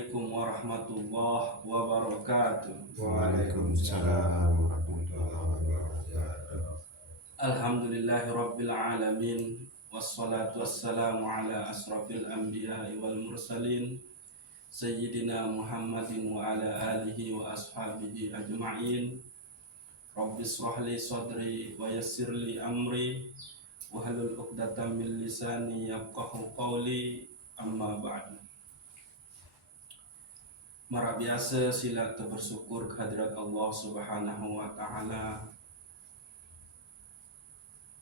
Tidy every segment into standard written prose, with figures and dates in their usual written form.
Assalamualaikum warahmatullahi wabarakatuh. Waalaikumsalam warahmatullahi wabarakatuh. Alhamdulillahirabbil alamin. Wassalatu wassalamu ala asrafil anbiya'i wal mursalin Sayyidina Muhammadin wa ala alihi wa ashabihi ajma'in. Rabbis shrahli sadri wa yassirli amri wahlul 'uqdatam min lisani yafqahu qawli. Amma ba'du. Mara biasa sila bersyukur kehadirat Allah Subhanahu wa taala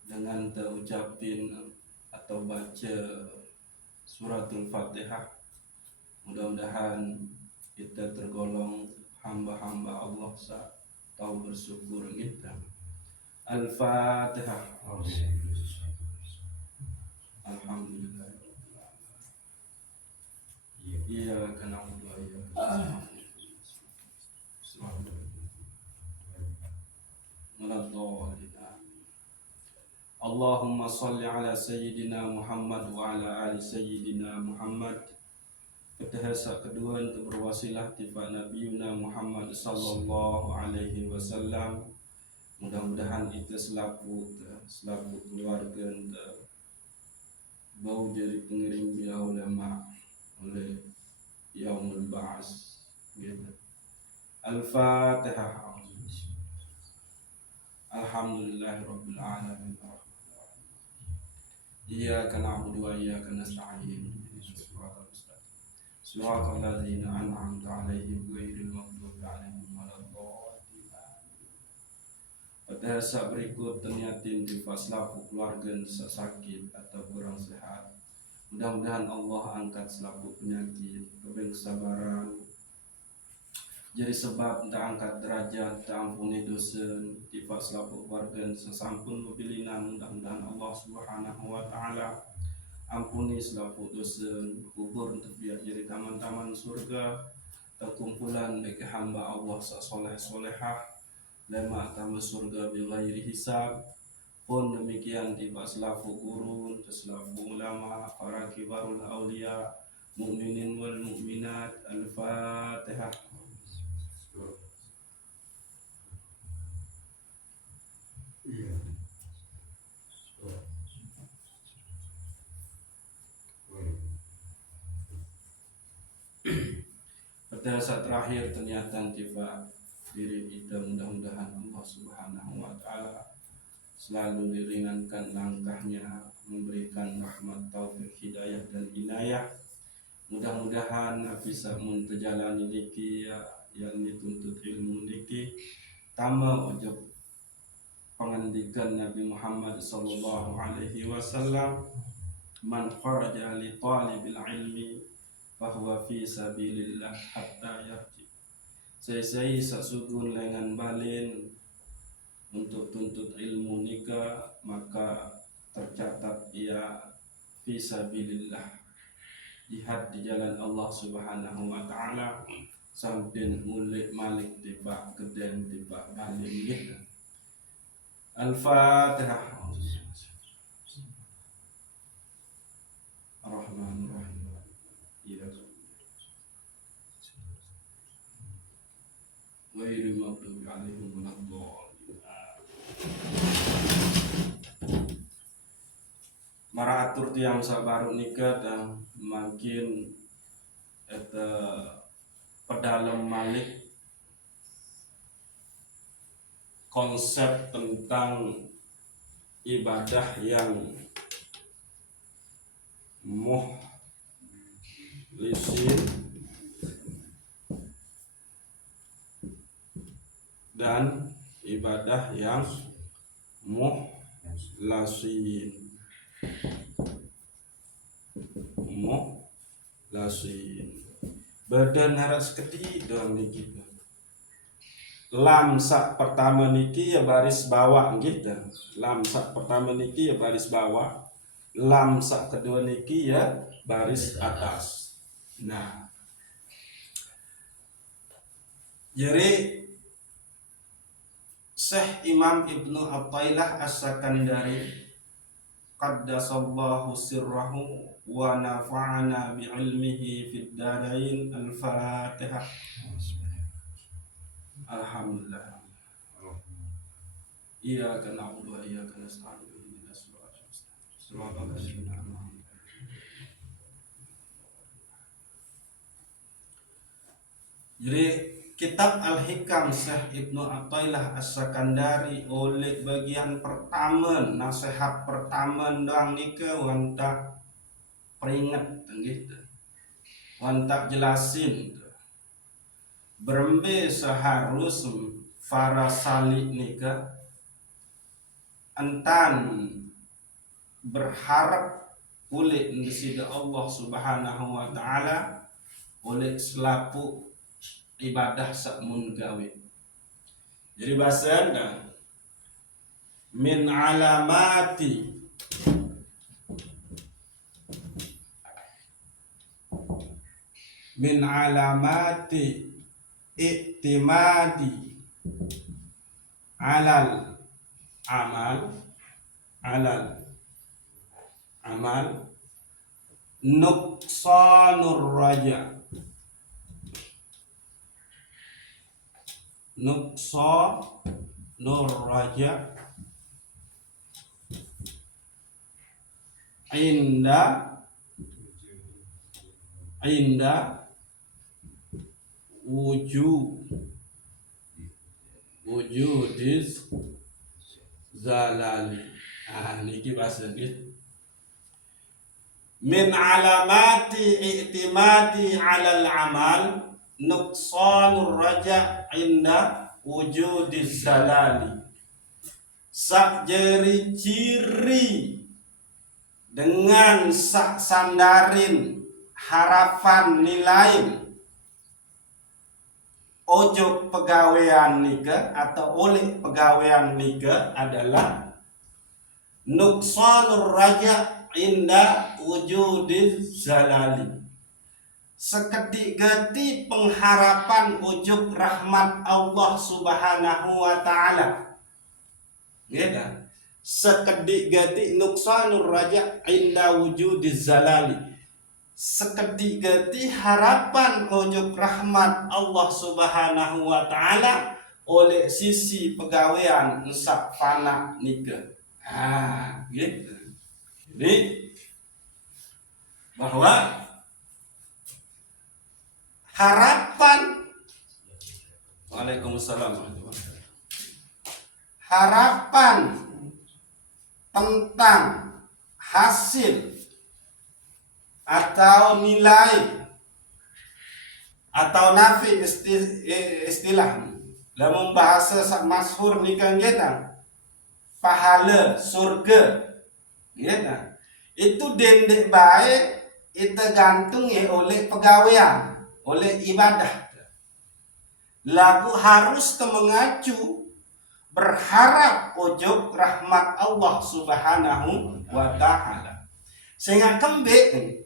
dengan terucapin atau baca suratul Fatihah. Mudah-mudahan kita tergolong hamba-hamba Allah tahu bersyukur kita. Al-Fatihah. Alhamdulillah. Iyyaka na'budu wa iyyaka nasta'in. Allahumma salli ala Sayyidina Muhammad wa ala ali Sayyidina Muhammad. Kedahasa kedua untuk berwasilah tiba Nabiuna Muhammad sallallahu alaihi wasallam. Mudah-mudahan itu selaku keluarga bau jadi pengiring dia ulama oleh Yaumul Ba'as gitu. Al-Fatihah. Alhamdulillahirabbil alamin. Iyyaka na'budu wa iyyaka nasta'in. Siratal ladzina an'amta 'alaihim ghairil maghdubi 'alaihim waladdallin. Pada saat berikut terniatin di selaku keluarga sakit atau kurang sehat. Mudah-mudahan Allah angkat selaku penyakit, kesabaran. Jadi sebab tak angkat derajat, tak ampuni dosa, tiba selaku keluarga sesampun pepilinan. Mudah-mudahan Allah Subhanahu wa taala ampuni selaku dosa, kubur untuk biar jadi taman-taman surga, terkumpulan bagi hamba Allah soleh-solehah, lema tamu surga bighairi hisab. Pun demikian tiba selaku guru, selaku ulama, para kibarul aulia, mukminin wal mukminat. Al-Fatihah. Pada saat terakhir ternyata tiba diri kita, mudah-mudahan Allah Subhanahu wa taala selalu diringankan langkahnya, memberikan rahmat, taufik, hidayah dan inayah. Mudah-mudahan bisa menjalani niki yang dituntut ilmu niki tama ujub pengendikan Nabi Muhammad sallallahu alaihi wasallam, man kharaja li talibil ilmi bahwa fi sabilillah hatta yarji. Saya sasugun lengan balin untuk tuntut ilmu nikah, maka tercatat ia fi sabilillah, jihad di jalan Allah Subhanahu wa taala, sampai mulik malik tiba keden tiba balik gitu. Al-Fatihah. Ar-Rahmanir-Rahim. Ghairil maghdubi 'alaihim waladdallin. Mara atur tiang sabaru nikah dan makin pedalam malik konsep tentang ibadah yang mukhlisin dan ibadah yang mukhlasin. Badan harus ketiga niki. Lam sak pertama niki ya baris bawah gitu. Lam sak pertama niki ya baris bawah. Lam sak kedua niki ya baris atas. Nah, jadi Syekh Imam Ibnu Athaillah As-Sakandari qaddasallahu sirrahu wa nafa'ana bi'ilmihi fid darain. Al-Fatihah. Alhamdulillah. Iyyaka na'budu wa iyyaka nasta'in. Ihdinas siratal mustaqim. Siratal ladzina an'amta 'alaihim. Jadi kitab Al-Hikam Syekh Ibnu Athaillah As-Sakandari oleh bagian pertama, nasihat pertama doang nika wanta peringat gitu. Wanta jelasin berembe seharus para salik nika entan berharap oleh sida Allah Subhanahu wa taala oleh selaku ibadah sakmun gawe. Jadi bahasa anda min alamati i'timadi alal amal nuqsanur raja inda wujudis zalali. Niki bahasa gitu. Min alamati i'timadi alal amal nuqsanur raja inda wujudis zalali. Sak jeri ciri dengan sak sandarin harapan nilai ojo pegawaian nika atau oleh pegawaian nika adalah nuqsanur raja inda wujudiz zalali. Seketik-ketik pengharapan ujub rahmat Allah Subhanahu wa taala. Ya kan? Sekedik-ketik nuqsanur raja inda wujudiz zalali. Sekedik-ketik harapan ujub rahmat Allah Subhanahu wa taala oleh sisi pegawaian sak fana nika. Gitu. Jadi bahwa harapan, Waalaikumsalam, harapan tentang hasil atau nilai atau nafi istilah dalam bahasa masyhur nikah kita pahala surga gitu. Itu dendek baik itu gantung oleh pegawaian, oleh ibadah. Lagu harus mengacu berharap ujub rahmat Allah Subhanahu wa taala. Sehingga kembali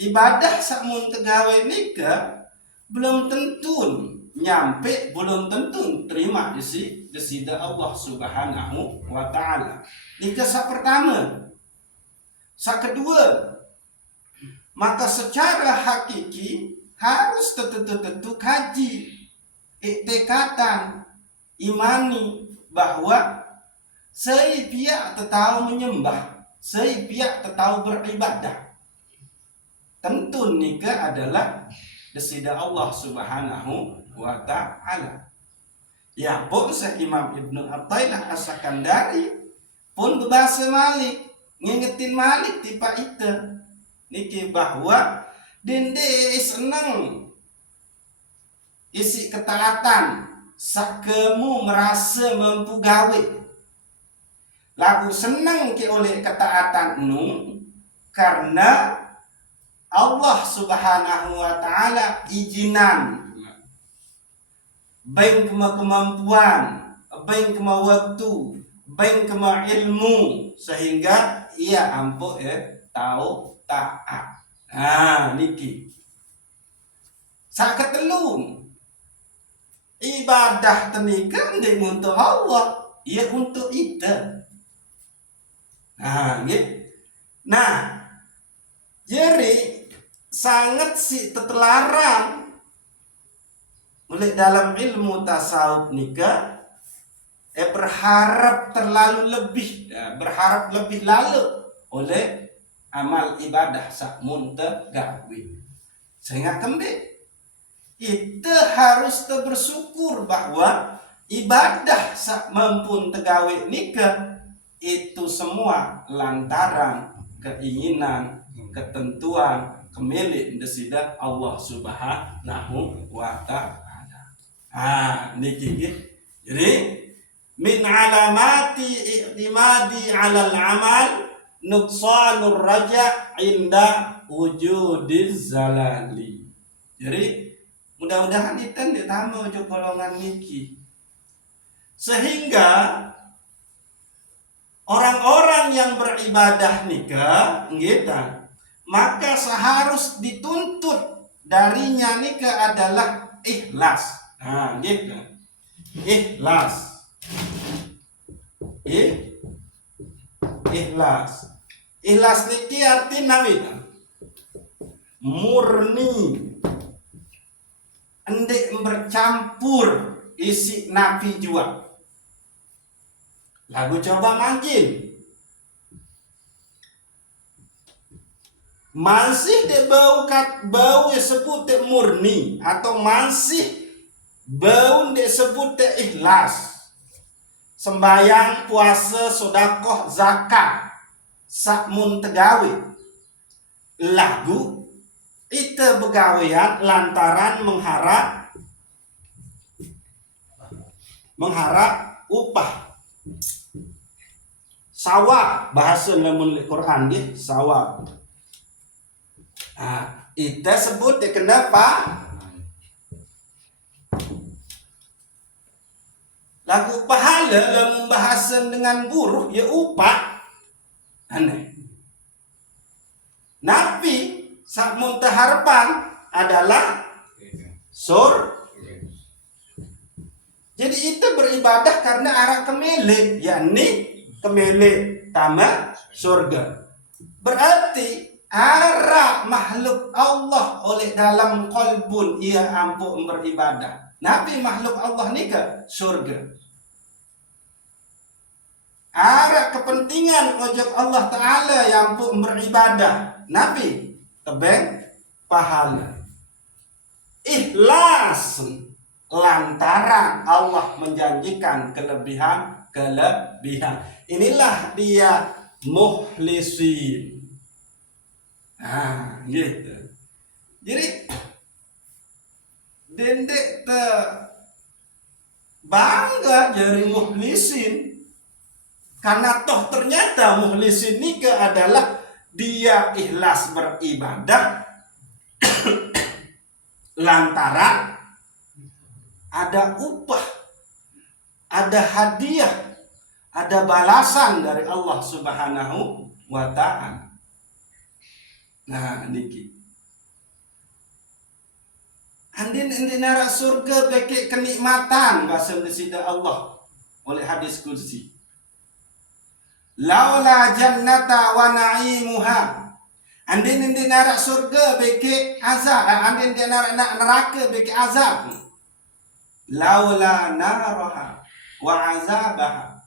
ibadah sakmun tegawe nika belum tentu nyampe, belum tentu terima isi desida Allah Subhanahu wa taala. Nika sak pertama. Sak kedua, maka secara hakiki harus tentu kaji, iktikatan, imani bahwa saya pihak tahu menyembah, saya pihak tahu beribadah. Tentu nikah adalah desida Allah Subhanahu wa ta'ala. Ya pun Imam Ibnu Athaillah As-Sakandari pun berbahasa Malik, ngingetin Malik tipe itu niki bahwa dende seneng isi ketaatan sakemu merasa mampu gawe lagu seneng ke oleh ketaatan nu karena Allah Subhanahu wa taala izinan baik kemampuan, baik waktu, baik ilmu sehingga ia ampuh tahu taat. Niki. Saketelu ibadah tenika ndek untuk Allah, ia untuk ita. Gitu. Nah, jadi sangat si terlarang oleh dalam ilmu tasawuf nikah berharap terlalu lebih, berharap lebih lalu oleh amal ibadah sak muntagawi. Sehingga kembali kita harus bersyukur bahwa ibadah sak mampun tegawe nikah itu semua lantaran keinginan, ketentuan, kemilik desida Allah Subhanahu wa ta'ala. Niki. Jadi min alamati i'timadi 'alal amal nuqsanur raja' inda wujudiz zalali. Jadi mudah-mudahan itu ditambah untuk golongan niki. Sehingga orang-orang yang beribadah nikah, gitu, maka seharus dituntut darinya nikah adalah ikhlas. Gitu. Ikhlas. Ikhlas. Ikhlas niki artinya murni. Endek bercampur isi napi jua. Lagu coba makin masih de bau sebut de murni atau masih bau de sebut de ikhlas. Sembayang, puasa, sedekah, zakat, sakmun tegawe. Lagu itu begawean lantaran mengharap upah. Sawab bahasa lamun Quran dia sawab. Itu sebut dia kenapa? Lagu pahala lamun bahasa dengan buruh ya upah. Aneh. Nabi sak muntaharapan adalah Jadi itu beribadah karena arah kemele, yakni kemele tamat surga. Berarti arah makhluk Allah oleh dalam qalbun ia ampuh beribadah. Nabi makhluk Allah ni ke surga. Arah kepentingan ojok Allah Ta'ala yang ampuh beribadah. Nabi tebeng pahala. Ikhlas lantaran Allah menjanjikan kelebihan. Inilah dia mukhlisin. Gitu. Jadi dendek te bangga jadi mukhlisin karena toh ternyata mukhlisin ini adalah dia ikhlas beribadah lantaran ada upah, ada hadiah, ada balasan dari Allah Subhanahu wa ta'ala. Nah, niki. Andin nara surga beki kenikmatan bahasa desida Allah oleh hadis kursi. Laula jannata wa na'imuha. Andin nara surga beki azab, andin nara neraka beki azab. Laula naraha wa azabaha.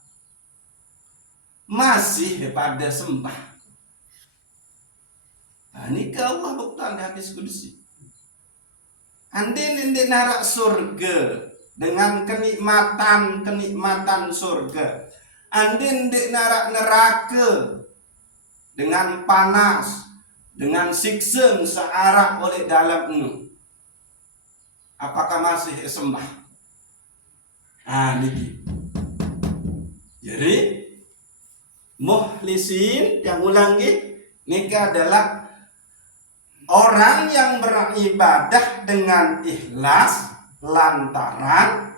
Masih pada sembah. Ini ke Allah buktaan di hadis kudusi. Andin narak surga dengan kenikmatan surga. Andin narak neraka dengan panas, dengan siksa searah oleh dalam ini. Apakah masih sembah? Niki. Jadi mukhlisin yang ulang niki adalah orang yang beribadah dengan ikhlas lantaran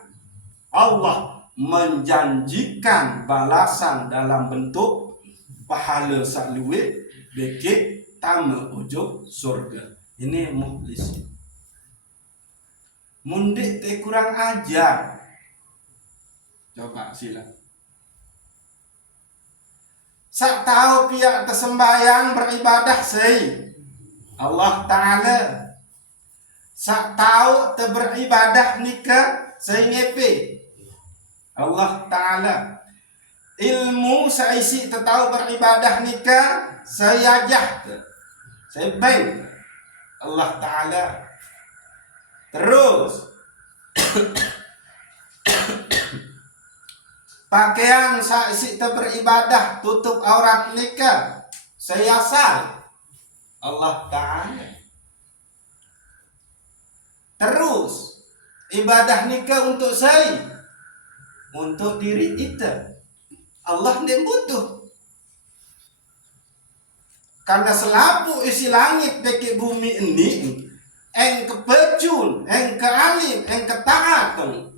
Allah menjanjikan balasan dalam bentuk pahala sakluwe beki tama ujung surga. Ini mukhlisin. Mundik te kurang ajar. Coba sila. sak tahu pihak tersembayang beribadah sei Allah Ta'ala. Sak tahu beribadah nikah sei ngepe Allah Ta'ala. Ilmu saisi tahu beribadah nikah saya ajah saya bank Allah Ta'ala. Terus pakaian saisi beribadah tutup aurat nikah saya sah Allah Ta'ala. Terus ibadah nikah untuk saya, untuk diri kita. Allah tidak butuh. Karena selapu isi langit beki bumi ini, eng kepecul, eng kealim, eng ketaatan.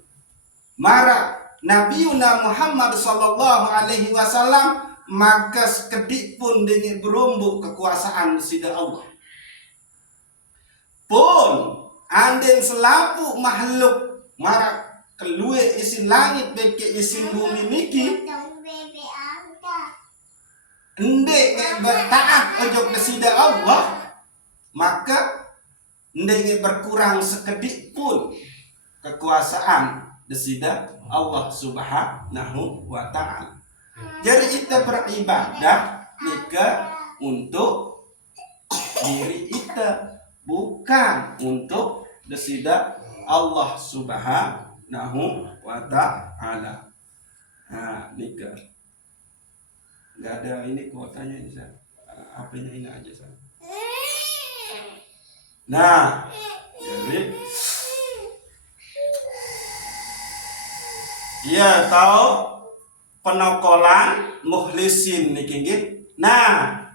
Mara Nabiuna Muhammad sallallahu alaihi wasallam maka sekedik pun dengan berumbuk kekuasaan sida Allah. Pun anden selapu makhluk mara keluar isi langit beki isi bumi niki ndek bertaat ojok kesida Allah, maka ndek berkurang sekedik pun kekuasaan desida Allah Subhanahu wa ta'ala. Jadi kita beribadah nikah untuk diri kita, bukan untuk desida Allah Subhanahu wa ta'ala. Nah, nikah nggak ada ini kuotanya ini San. HP-nya ini aja San. Nah, jadi ya tahu penokolan mukhlisin niki nggih. Nah,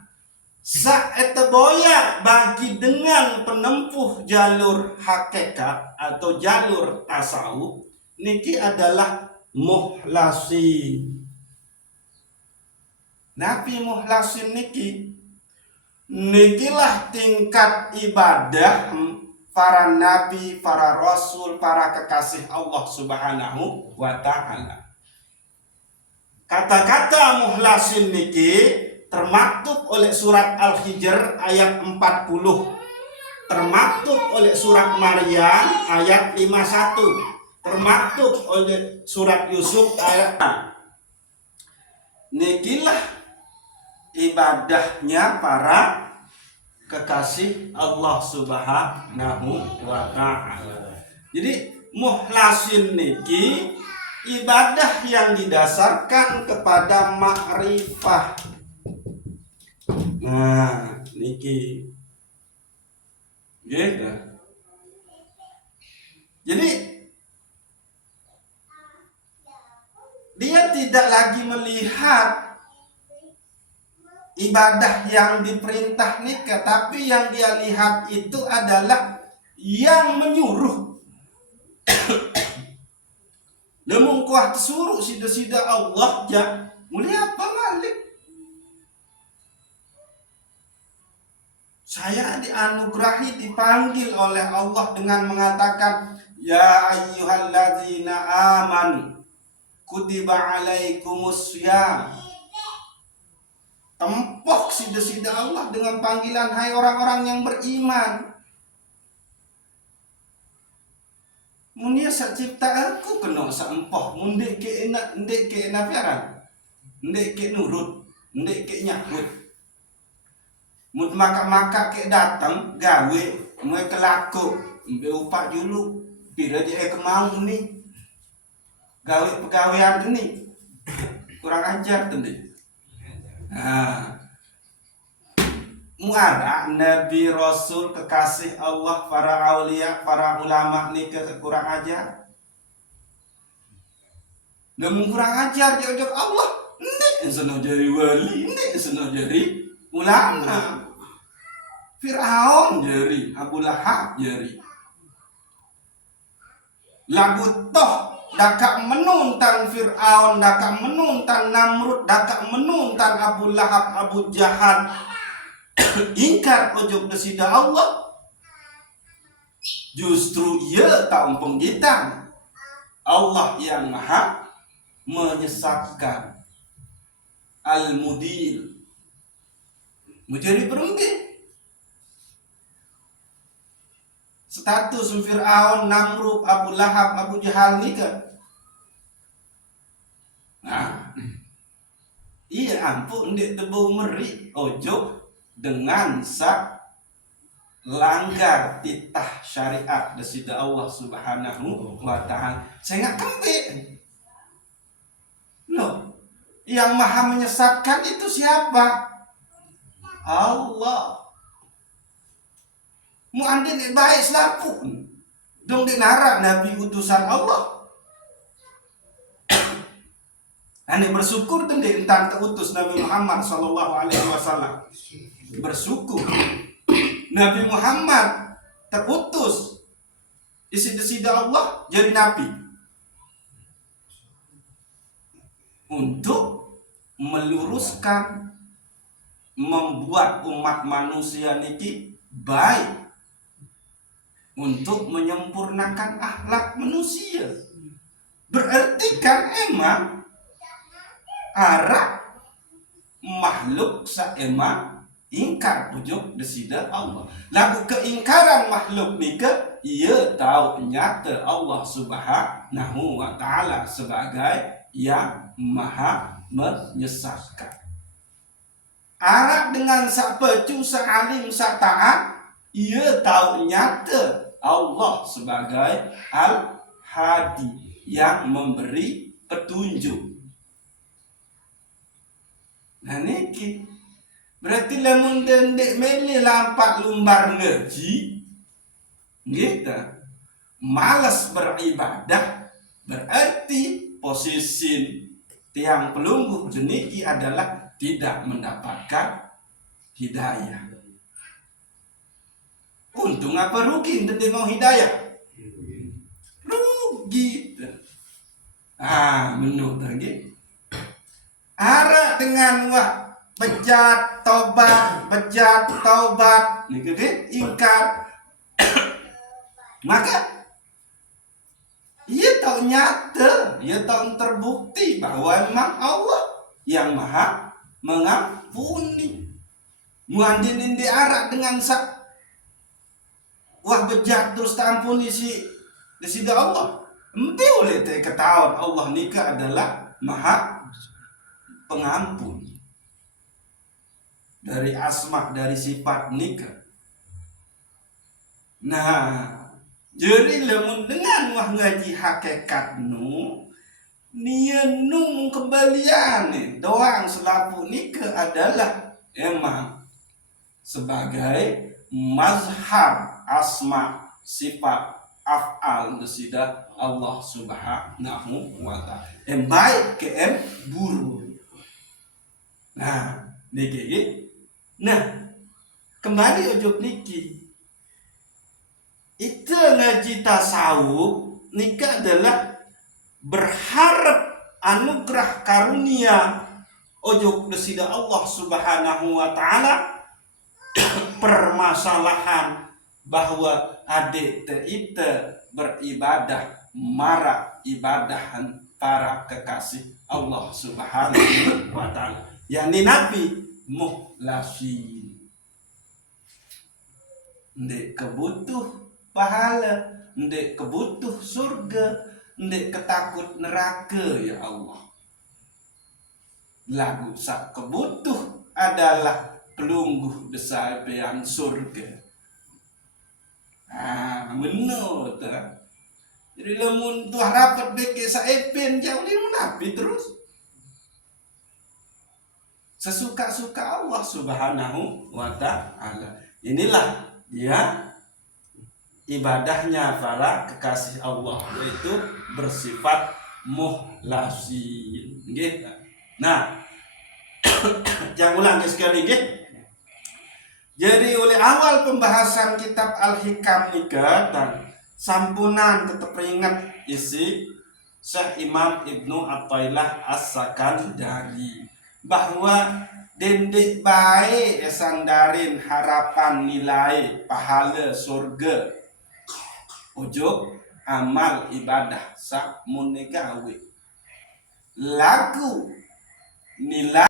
saat boya bagi dengan penempuh jalur hakikat atau jalur tasawuf niki adalah mukhlasin. Nabi mukhlasin niki nikilah tingkat ibadah para nabi, para rasul, para kekasih Allah Subhanahu wa ta'ala. Kata-kata mukhlasin niki termaktub oleh surat Al-Hijr ayat 40, termaktub oleh surat Maryam ayat 51, termaktub oleh surat Yusuf ayat 6. Nikilah ibadahnya para kekasih Allah Subhanahu wa ta'ala. Jadi mukhlasin niki ibadah yang didasarkan kepada ma'rifah. Nah, niki gitu. Jadi dia tidak lagi melihat ibadah yang diperintah nikah, tapi yang dia lihat itu adalah yang menyuruh. Namun kuah suruh sida-sida Allah ya mulia apa malik. Saya dianugerahi dipanggil oleh Allah dengan mengatakan ya ayyuhalladzina amanu kutiba alaikumus syiyam. Tempok sida-sida Allah dengan panggilan hai orang-orang yang beriman. Munia sak cipta aku kena sak empoh mundek ke enak ndek ke nafiaran. Ndek ke nurut, ndek ke nyakut. Mut maka-maka ke datang gawe mulai kelaku mbe upak dulu pira dia kemau ni. Gawe pegawaian ini kurang ajar tuh deh. Nah, muara nabi rasul kekasih Allah para aulia para ulama ni kurang ajar. Namun kurang ajar dia ucap Allah ini senang jadi wali, ini senang jadi ulama. Fir'aun jadi Abu Lahab jadi lagu toh dakak menuntan Fir'aun, dakak menuntan Namrud, dakak menuntan Abu Lahab, Abu Jahal. Ingkar ojok desida Allah. Justru ia tak penggitan. Allah yang maha menyesatkan. al-mudil. Mujari perumbi. Status Fir'aun, Namrud, Abu Lahab, Abu Jahal ni ke? Nah, iya ampun ndik tebu meri ojo dengan sak langgar titah syariat desida Allah Subhanahu wa taala. Saya nggak kembe. Loh, yang maha menyesatkan itu siapa? Allah. Mu andin baik selaku. Dong dinara nabi utusan Allah. Ane bersyukur tentang keutus Nabi Muhammad sallallahu alaihi wasallam. Bersyukur Nabi Muhammad terutus isi-desida Allah jadi nabi untuk meluruskan, membuat umat manusia niki baik, untuk menyempurnakan akhlak manusia. Berarti kan emang arah makhluk saema ingkar pujuk desida Allah. Lagu keingkaran makhluk nika ia tahu nyata Allah Subhanahu wa taala sebagai yang maha menyesatkan. Arah dengan sak pecu, sak alim, sak taat, ia tahu nyata Allah sebagai Al-Hadi yang memberi petunjuk. Nah niki berarti lamun dendek meli lampak lumbar ngaji gitu, malas beribadah, berarti posisi tiang pelungguh jeniki adalah tidak mendapatkan hidayah. Untung apa rugi dendek mau hidayah? Rugi. Menurut lagi arah dengan wah bejat taubat nih ingkar maka ia tahu nyata, ia tahu terbukti bahwa memang Allah yang maha mengampuni. Muandinin diarak dengan sak wah bejat terus tak ampuni si desida Allah. Empi oleh teh ketahuan Allah nikah adalah maha pengampun. Dari asma, dari sifat nikah. Nah, jadi lamun dengan wah ngaji hakikat nian kembalian doang selaku nikah adalah emang sebagai mazhar asma sifat af'al desida Allah Subhanahu wa taala. Baik ke buruk. Nah, niki. Nah, kembali ujuk niki. Itu ngaji tasawuf nikah adalah berharap anugerah karunia ujuk desida Allah Subhanahu wa taala permasalahan bahwa adik te beribadah marak ibadahan para kekasih Allah Subhanahu wa taala. Yang Nabi mukhlasin. Ndek kebutuh pahala, ndek kebutuh surga, ndek ketakut neraka ya Allah. Lagu sak kebutuh adalah pelungguh desa yang surga. Menurut jadi lamun tu harapat beke saepen jauh di Nabi terus. Sesuka-suka Allah Subhanahu wa taala. Inilah dia ibadahnya para kekasih Allah, yaitu bersifat mukhlasin. Gitu. Nah, jangan ulang sekali gitu. Jadi oleh awal pembahasan kitab Al-Hikam nikah dan sampunan tetap ingat isi Syekh Imam Ibnu Athaillah As-Sakandari bahwa dendek baik sandarin harapan nilai pahala surga ujuk amal ibadah sak mun gawe lagu nilai